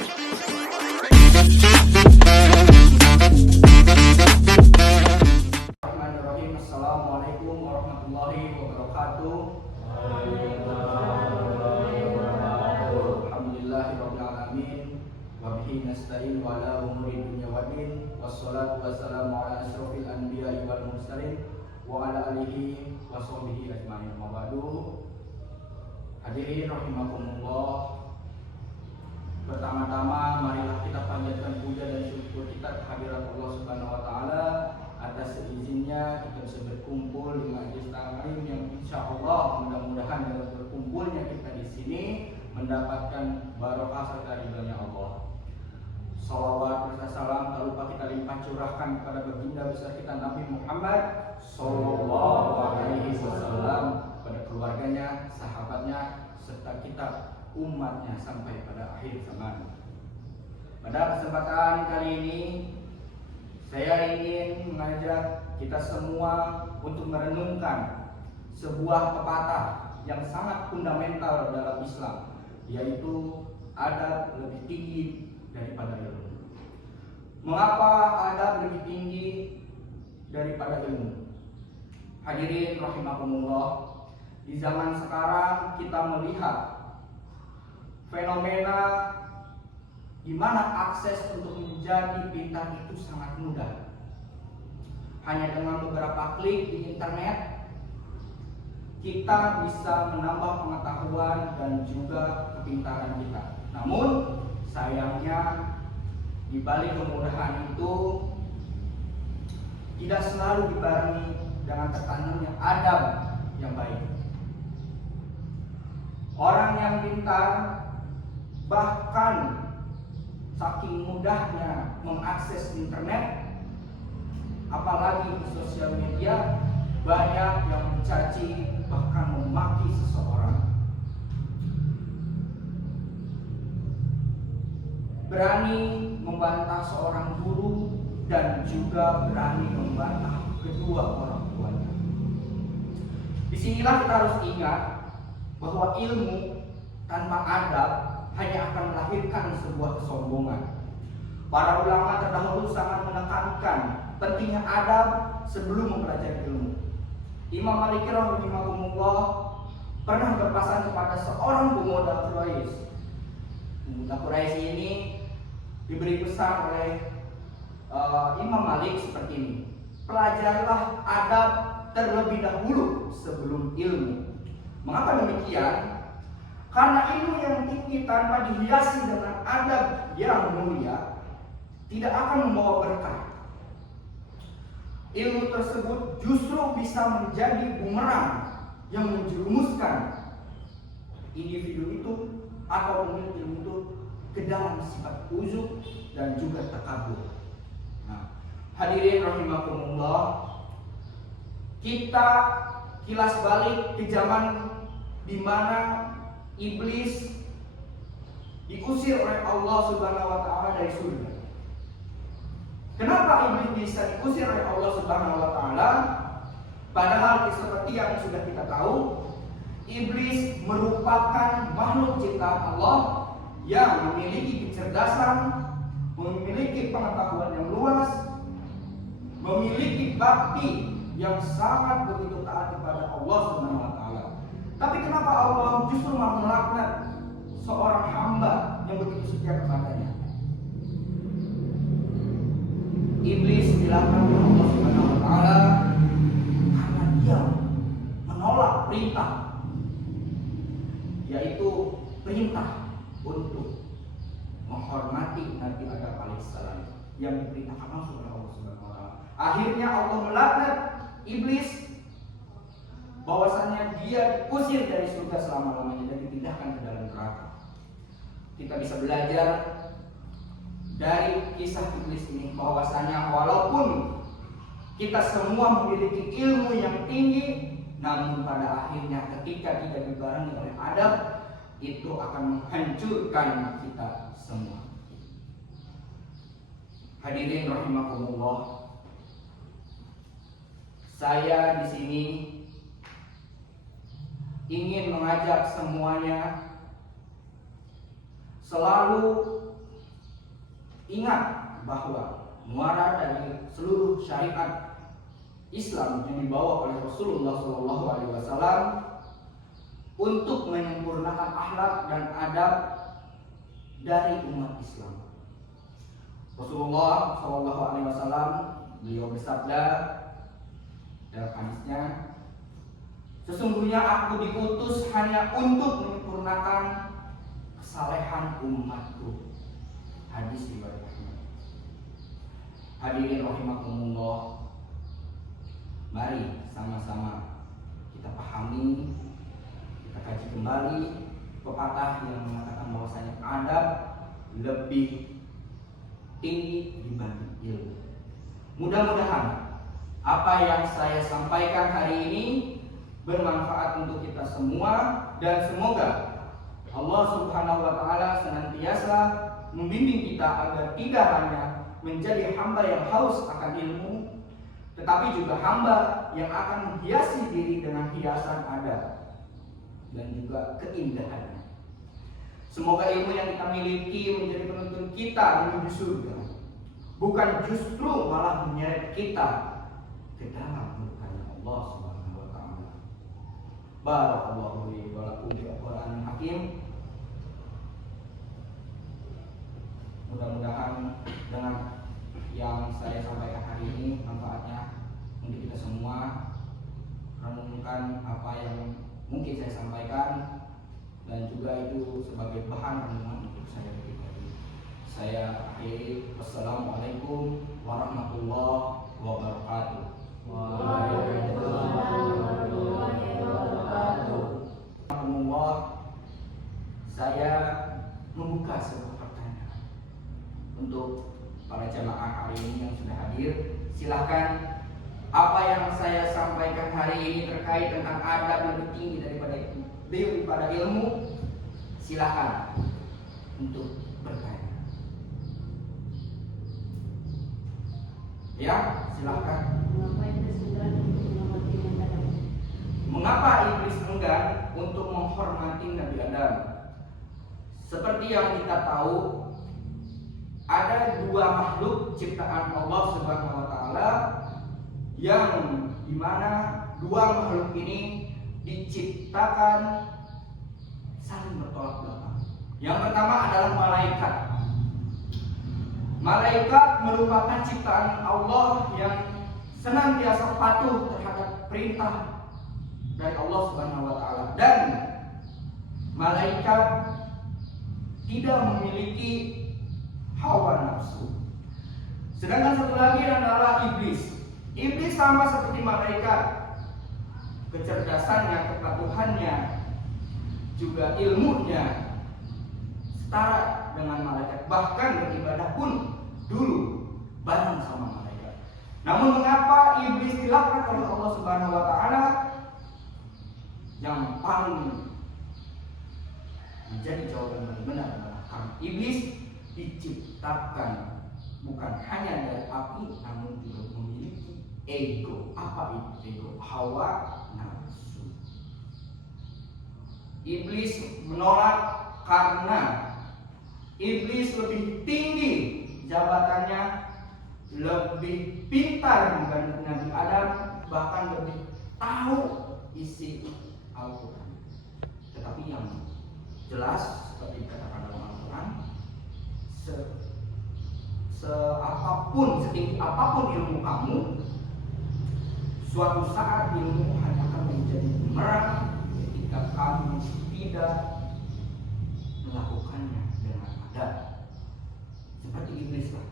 Bismillahirrahmanirrahim. Assalamualaikum warahmatullahi wabarakatuh. Alhamdulillahirabbil alamin wa bihi nasta'in wa ala umuri dunya waddin wassalatu wassalamu ala asyrofil anbiya'i wal mursalin wa ala alihi wa sahbihi ajmain. Amma ba'du. Hadirin rahimakumullah. Pertama-tama marilah kita panjatkan puja dan syukur kita kehadirat Allah Subhanahu wa taala atas izinnya kita bisa berkumpul di majelis taklim yang insyaallah mudah-mudahan dengan berkumpulnya kita di sini mendapatkan barokah serta ridhonya Allah. Salawat serta salam tak lupa kita limpah curahkan kepada baginda besar kita Nabi Muhammad sallallahu alaihi wasallam, pada keluarganya, sahabatnya serta kita umatnya sampai pada akhir zaman. Pada kesempatan kali ini saya ingin mengajak kita semua untuk merenungkan sebuah pepatah yang sangat fundamental dalam Islam, yaitu adab lebih tinggi daripada ilmu. Mengapa adab lebih tinggi daripada ilmu? Hadirin rahimakumullah, di zaman sekarang kita melihat fenomena di mana akses untuk menjadi pintar itu sangat mudah. Hanya dengan beberapa klik di internet kita bisa menambah pengetahuan dan juga kepintaran kita. Namun sayangnya di balik kemudahan itu tidak selalu dibarengi dengan tertanamnya adab yang baik. Orang yang pintar bahkan saking mudahnya mengakses internet, apalagi di sosial media, banyak yang mencaci bahkan memaki seseorang. Berani membantah seorang guru dan juga berani membantah kedua orang tuanya. Disinilah kita harus ingat bahwa ilmu tanpa adab hanya akan melahirkan sebuah kesombongan. Para ulama terdahulu sangat menekankan pentingnya adab sebelum mempelajari ilmu. Imam Malik rahimahullah pernah berpesan kepada seorang pemuda Quraisy. Pemuda Quraisy ini diberi pesan oleh Imam Malik seperti ini: pelajarilah adab terlebih dahulu sebelum ilmu. Mengapa demikian? Karena ilmu yang tinggi tanpa dihiasi dengan adab yang mulia tidak akan membawa berkah. Ilmu tersebut justru bisa menjadi bumerang yang menjerumuskan individu itu atau pemilik ilmu itu ke dalam sifat uzuk dan juga takabur. Nah, hadirin rahimakumullah, kita kilas balik ke zaman di mana iblis diusir oleh Allah Subhanahu wa taala dari surga. Kenapa iblis bisa diusir oleh Allah Subhanahu wa taala? Padahal seperti yang sudah kita tahu, iblis merupakan makhluk ciptaan Allah yang memiliki kecerdasan, memiliki pengetahuan yang luas, memiliki bakti yang sangat begitu taat kepada Allah Subhanahu wa taala. Tapi kenapa Allah justru mau melaknat seorang hamba yang begitu setia kepadanya? Iblis dilaknat oleh Allah Subhanahu wa taala karena dia menolak perintah, yaitu perintah untuk menghormati Nabi Adam alaihissalam yang diperintahkan langsung oleh Allah Subhanahu wa taala. Akhirnya Allah melaknat iblis, bahwasannya dia diusir dari surga selama-lamanya dan dipindahkan ke dalam neraka. Kita bisa belajar dari kisah iblis ini bahwasanya walaupun kita semua memiliki ilmu yang tinggi, namun pada akhirnya ketika tidak dibarengi oleh adab, itu akan menghancurkan kita semua. Hadirin rahimakumullah, saya di sini ingin mengajak semuanya selalu ingat bahwa muara dari seluruh syariat Islam yang dibawa oleh Rasulullah SAW untuk menyempurnakan akhlak dan adab dari umat Islam. Rasulullah SAW beliau bersabda dalam hadisnya, sesungguhnya aku diutus hanya untuk menyempurnakan kesalehan umatku. Hadis riwayat Ahmad. Hadirin rahimakumullah, mari sama-sama kita pahami, kita kaji kembali pepatah yang mengatakan bahwasanya adab lebih tinggi dibanding ilmu. Mudah-mudahan apa yang saya sampaikan hari ini bermanfaat untuk kita semua, dan semoga Allah Subhanahu wa taala senantiasa membimbing kita agar tidak hanya menjadi hamba yang haus akan ilmu, tetapi juga hamba yang akan menghiasi diri dengan hiasan adab dan juga keindahannya. Semoga ilmu yang kita miliki menjadi penuntun kita menuju surga, bukan justru malah menyeret kita ke dalam murkanya Allah Subhanahu wa taala. Barakallahu li wa lakum bil Qur'anil Hakim. Mudah-mudahan dengan yang saya sampaikan hari ini manfaatnya untuk kita semua. Renungkan apa yang mungkin saya sampaikan, dan juga itu sebagai bahan renungan untuk saya pribadi. Saya akhiri. Wassalamualaikum warahmatullahi wabarakatuh. Waalaikumsalam warahmatullahi wabarakatuh. Saya membuka sebuah pertanyaan untuk para jamaah hari ini yang sudah hadir. Silahkan, apa yang saya sampaikan hari ini terkait tentang adab lebih tinggi daripada ilmu, silahkan untuk bertanya. Ya, silahkan. Mengapa iblis enggan untuk menghormati Nabi Adam? Seperti yang kita tahu, ada dua makhluk ciptaan Allah Subhanahu wa taala yang dimana dua makhluk ini diciptakan saling bertolak belakang. Yang pertama adalah malaikat. Malaikat merupakan ciptaan Allah yang senantiasa patuh terhadap perintah dari Allah Subhanahu wa taala, dan malaikat tidak memiliki hawa nafsu. Sedangkan satu lagi adalah iblis. Iblis sama seperti malaikat, kecerdasannya, kepatuhannya, juga ilmunya setara dengan malaikat. Bahkan beribadah pun dulu bareng sama malaikat. Namun mengapa iblis dilaknat oleh Allah Subhanahu wa taala? Yang paling menjadi jawaban yang benar adalah karena iblis diciptakan bukan hanya dari api, namun juga memiliki ego. Apa itu ego? Hawa nafsu. Iblis menolak karena iblis lebih tinggi jabatannya, lebih pintar dibanding Nabi Adam, bahkan lebih tahu isi Al-Quran. Tetapi yang jelas seperti dikatakan dalam Al-Quran, setinggi apapun ilmu kamu, suatu saat ilmu hanya akan menjadi bumerang ketika kamu tidak melakukannya dengan adab. Seperti iblis lah.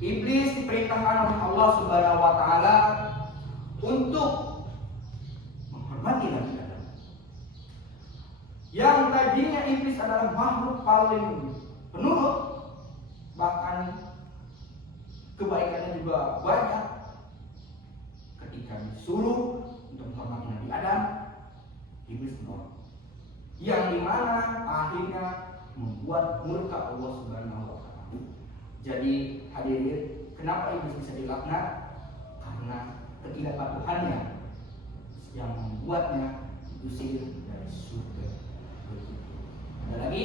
Iblis diperintahkan oleh Allah Subhanahu wa taala untuk menghormati Nabi Adam. Yang tadinya iblis adalah makhluk paling penurut, bahkan kebaikannya juga banyak. Ketika disuruh untuk menghormati Nabi Adam, iblis menolak. Yang dimana akhirnya membuat murka Allah Subhanahu wa taala. Jadi hadirin, kenapa iblis bisa dilaknat? Karena ketidakpatuhannya yang membuatnya diusir dari surga. Ada lagi?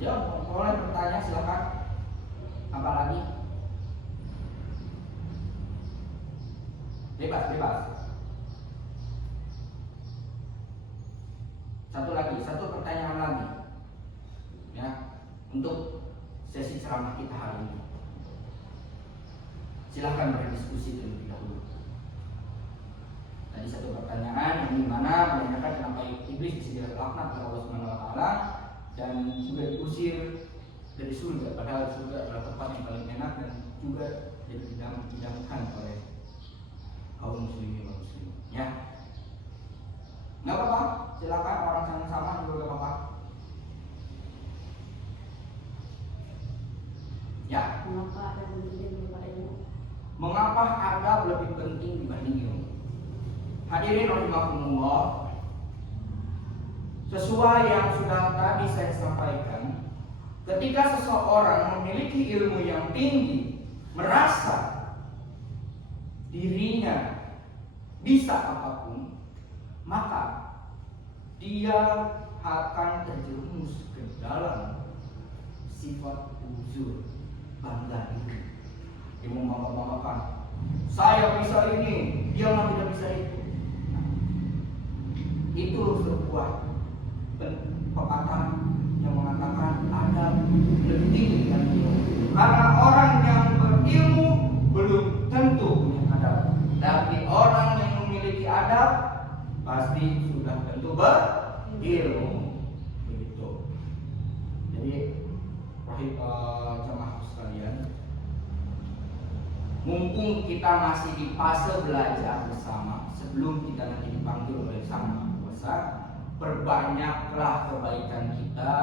Ya, boleh bertanya, silakan. Apa lagi? Bebas. Satu pertanyaan lagi. Ya, untuk sesi ceramah kita hari ini. Silahkan berdiskusi terlebih dahulu. Tadi satu pertanyaan yang dimana menanyakan kenapa iblis bisa dilaknat oleh Allah Subhanahu Wa Taala dan juga diusir dari surga, padahal surga adalah tempat yang paling enak dan juga didamkan oleh kaum muslimin. Ya, nggak apa-apa, silakan orang sama-sama juga nggak apa-apa. Ya. Mengapa ada lebih penting daripada ilmu? Mengapa adab lebih penting dibanding ilmu? Hadirin rahimakumullah, sesuai yang sudah tadi saya sampaikan, ketika seseorang memiliki ilmu yang tinggi, merasa dirinya bisa apapun, maka dia akan terjerumus ke dalam sifat uzur, bangga diri. Dia membangga-banggakan, saya bisa ini, dia mah tidak bisa itu. Itu sebuah pepatah yang mengatakan adab lebih tinggi dari ilmu. Karena orang yang berilmu belum tentu punya adab, tapi orang yang memiliki adab pasti sudah tentu berilmu. Begitu. Jadi, jamaah sekalian, mumpung kita masih di fase belajar bersama, sebelum kita nanti dipanggil oleh Sang Maha Kuasa, perbanyaklah kebaikan kita.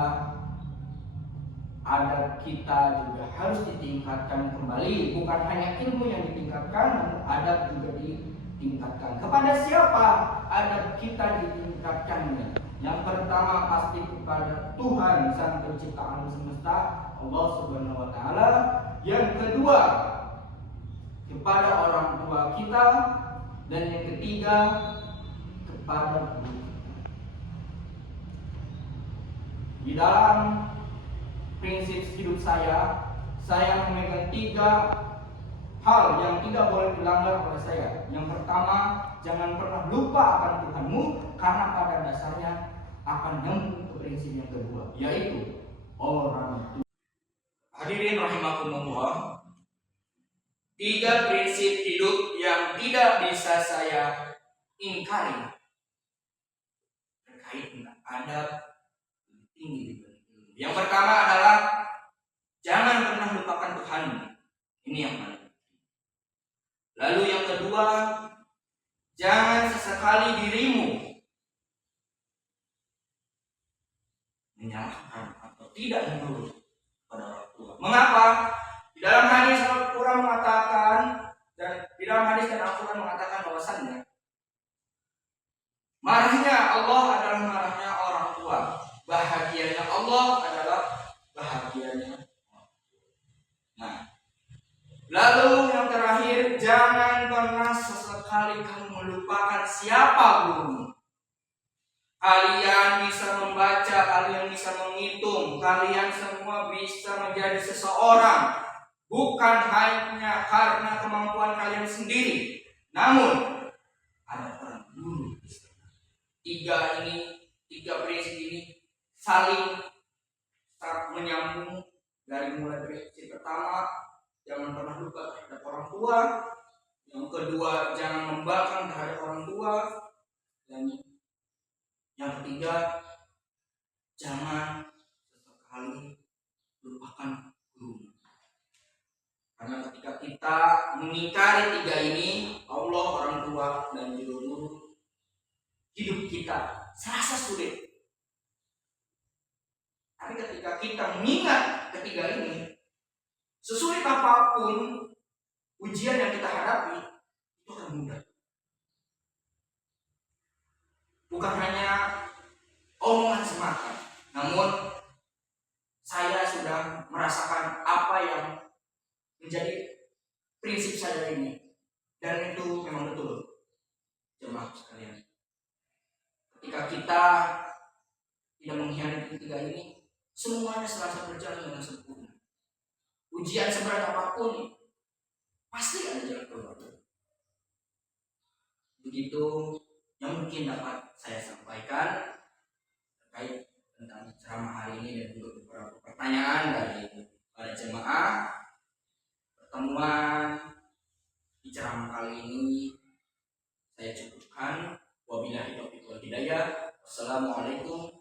Adab kita juga harus ditingkatkan kembali. Bukan hanya ilmu yang ditingkatkan, namun adab juga ditingkatkan. Kepada siapa adab kita ditingkatkannya? Yang pertama pasti kepada Tuhan Sang Pencipta alam semesta, Allah Subhanahu Wa Taala. Yang kedua kepada orang tua kita, dan yang ketiga kepada guru. Di dalam prinsip hidup saya memegang 3 hal yang tidak boleh dilanggar oleh saya. Yang pertama, jangan pernah lupa akan Tuhanmu, karena pada dasarnya akan nyambung ke prinsip yang kedua, yaitu orang tua. Hadirin rahimakumullah, 3 prinsip hidup yang tidak bisa saya ingkari terkait dengan adab tinggi. Yang pertama adalah jangan pernah lupakan Tuhanmu. Ini yang paling penting. Lalu yang kedua, jangan sesekali dirimu menyalahkan atau tidak menurut pada orang tua. Mengapa? Di dalam hadis Al-Quran mengatakan, dan di dalam hadis dan Al-Quran mengatakan bahwasannya marahnya Allah adalah marahnya orang tua, bahagianya Allah adalah bahagianya. Nah, lalu yang terakhir, jangan pernah sesekali kamu melupakan siapa gurumu. Kalian bisa membaca, kalian bisa menghitung, kalian semua bisa menjadi seseorang bukan hanya karena kemampuan kalian sendiri, namun ada orang guru. 3 prinsip ini saling menyambung. Dari mulai prinsip pertama, jangan pernah lupa terhadap orang tua. Yang kedua, jangan membangkang terhadap orang tua. Dan yang ketiga, jangan sesekali lupakan guru. Karena ketika kita mengingkari 3 ini, Allah, orang tua, dan juga guru, hidup kita serasa sulit. Tapi ketika kita mengingat ketiga ini, sesulit apapun ujian yang kita hadapi, itu akan mudah. Bukan hanya omongan semata, namun saya sudah merasakan apa yang menjadi prinsip saya ini, dan itu memang betul, jemaah sekalian. Ketika kita tidak mengkhianati 3 ini, semuanya serasa berjalan dengan sempurna. Ujian seberat apapun pasti ada jalan keluar. Begitu yang mungkin dapat saya sampaikan terkait tentang ceramah hari ini dan juga beberapa pertanyaan dari para jemaah. Pertemuan di ceramah kali ini saya cukupkan. Wabillahi taufiq wal hidayah. Wassalamualaikum